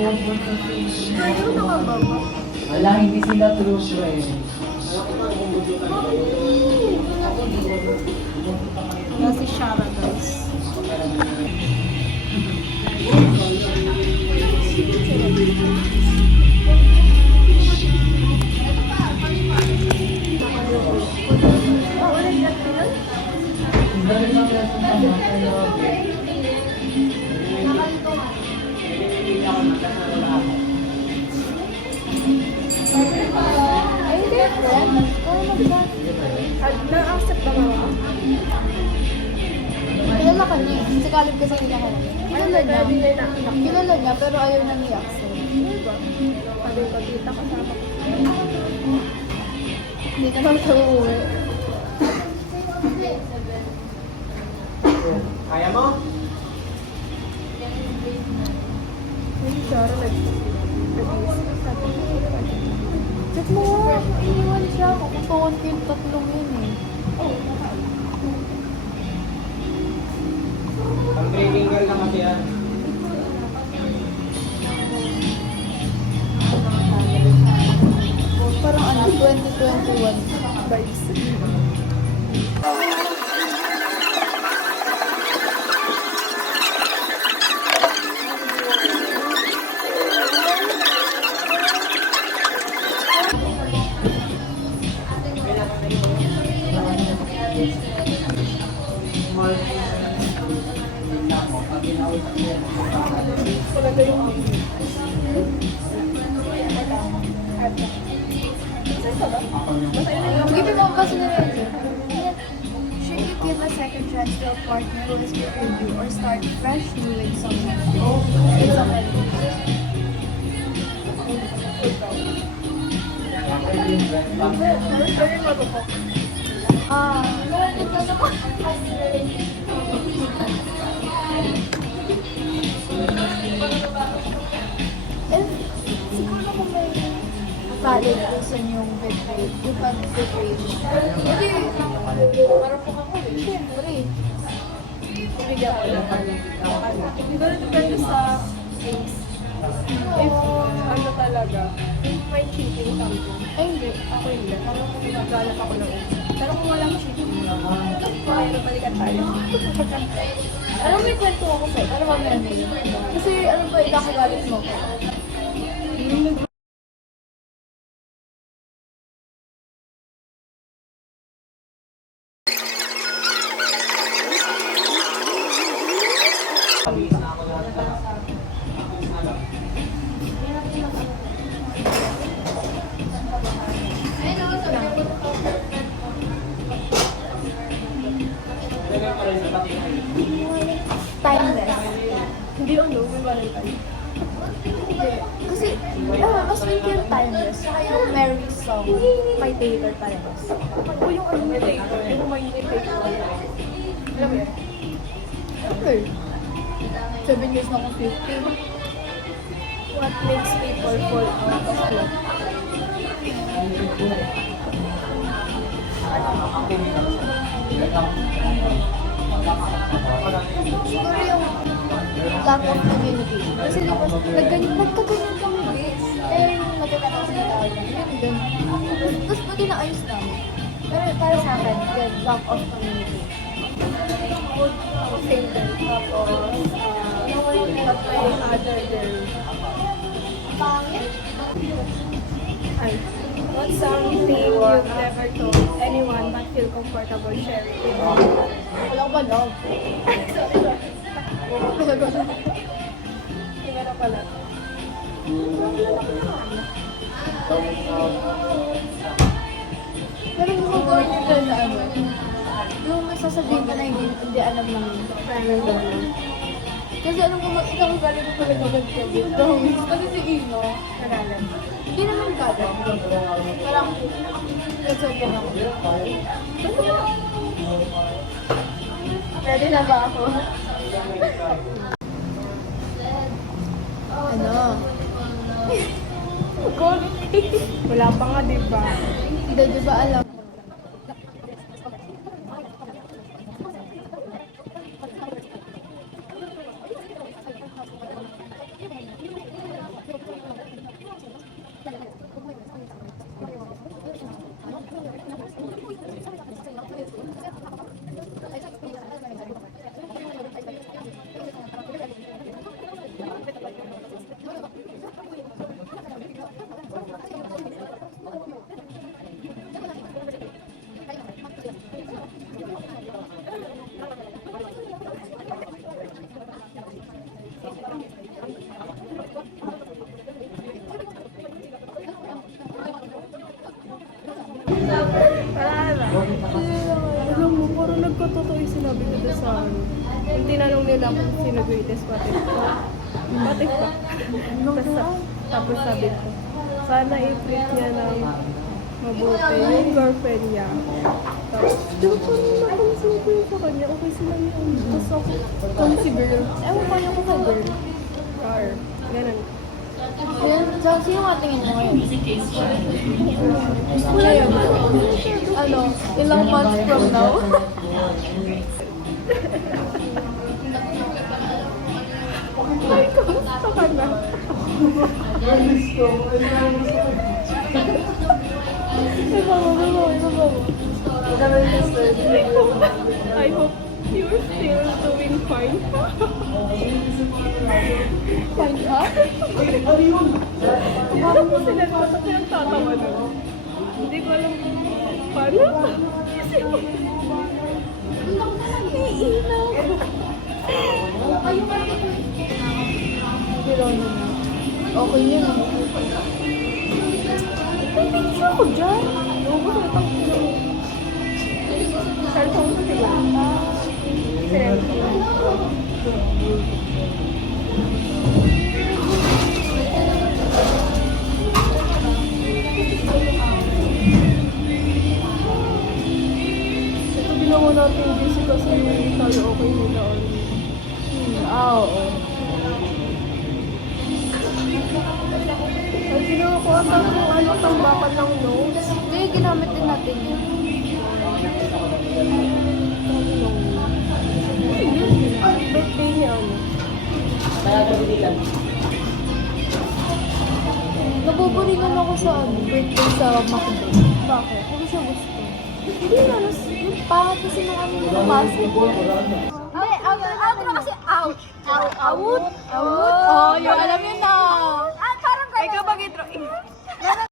Pwede mo nakababa? Wala, hindi sila true friend. Wala si Shara, guys. Ulit na sila? Ang dami ng lesson sa mga kayo. Ay, hindi. Na-accept ba mga? Kilala ka niya eh. Sa college kasi kilala ka niya. Kilala niya pero ayaw na i-accept. Diba? Sabi ko, tita kasama ko. Hindi ka naman sa uuwi. Kaya mo? Ay, Shara, Check mo nga. Iniwan siya. Kukutuan ko yung tatlong yun eh. Ang training girl na kasi yan. Parang ano, 2021 vibes. Talaga yung Give mo ba sila rin? Should you give a second chance to a partner who has betrayed you or start fresh new with someone? With someone new? very mababok. Siguro kung may valid reason yung betrayed, yung pag-betray mo. Hindi, Parang po ako eh. siyempre. Bigyan ko lang. Pero depende sa case. If ano talaga, if may cheating something. Ay, hindi. Ako hindi. Parang kung naglalap ako ng isa. Pero kung walang cheating, kaya balikan tayo. Alam mo, may kwento ako sa'yo. Pero mamaya na yun. Kasi ano ba, ikakagalit mo ko. Timeless. Hindi ano, may Valentine. Hindi. Kasi, mas weak yung timeless. Saka yung Mary song, may Taylor timeless. O yung ano, may taper. Yung may taper. Alam mo yan? Okay. 7 years na akong 15. What makes people fall out of love? Siguro yung lack of communication. Kasi di ba, nagkaganyan kami guys. Eh, yung magkakataon sa tao lang. Yun, ganun. Tapos pati naayos namin. Pero para sa akin, yun, lack of communication. Single. Tapos, may other girl. Pangit? Ay. What's something you've never told anyone but feel comfortable sharing with you? Wala ko ba love? Sorry. Iba na pala. Pero yung mag-work ka na ano, yung may sasabihin ka na hindi alam ng parang gano'n. Kasi alam ko ikaw ang galing ko pala mag-credit. Promise. Kasi si Ino, naralan. Hindi naman gano'n. Parang, nagsabihan ako. Ready na ba ako? Ano? Wala pa nga, diba? Hindi, di ba alam? doon sa ano. Yung tinanong nila kung sino greatest, what if ko. What if ba? Tapos sabi ko, sana i-treat niya ng mabuti yung girlfriend niya. Tapos, diba parang napansin ko yun sa kanya, okay sila yun. Tapos ako, kung si girl, ewan ko yung sa girl. Or, ganun. Yan, so, sino nga tingin mo ngayon? Ngayon, Ano, ilang months from now? ay, kamusta ka na? I hope you're still doing fine. Find out? Parang ko sila naman sa pinagtatawa na. Hindi ko alam paano. Iinaw. Pero ano na. Okay yun. May picture ko dyan. Oo, gusto ko itong cellphone ko sila. Ito ginawa natin GC kasi hindi tayo okay nila. Oo. Ay, ginawa ko ata kung ano, tambakan ng nose. Hindi, ginamit din natin yun. Birthday niya ano. Nabuburingan ako sa birthday sa McDo. Bakit? Ano siya gusto? Hindi na, Yung pangat kasi nung ano yung pasok. Hindi, out na kasi out. Out? Oh, Oh, yung alam yun na. Ikaw ba, Gitro?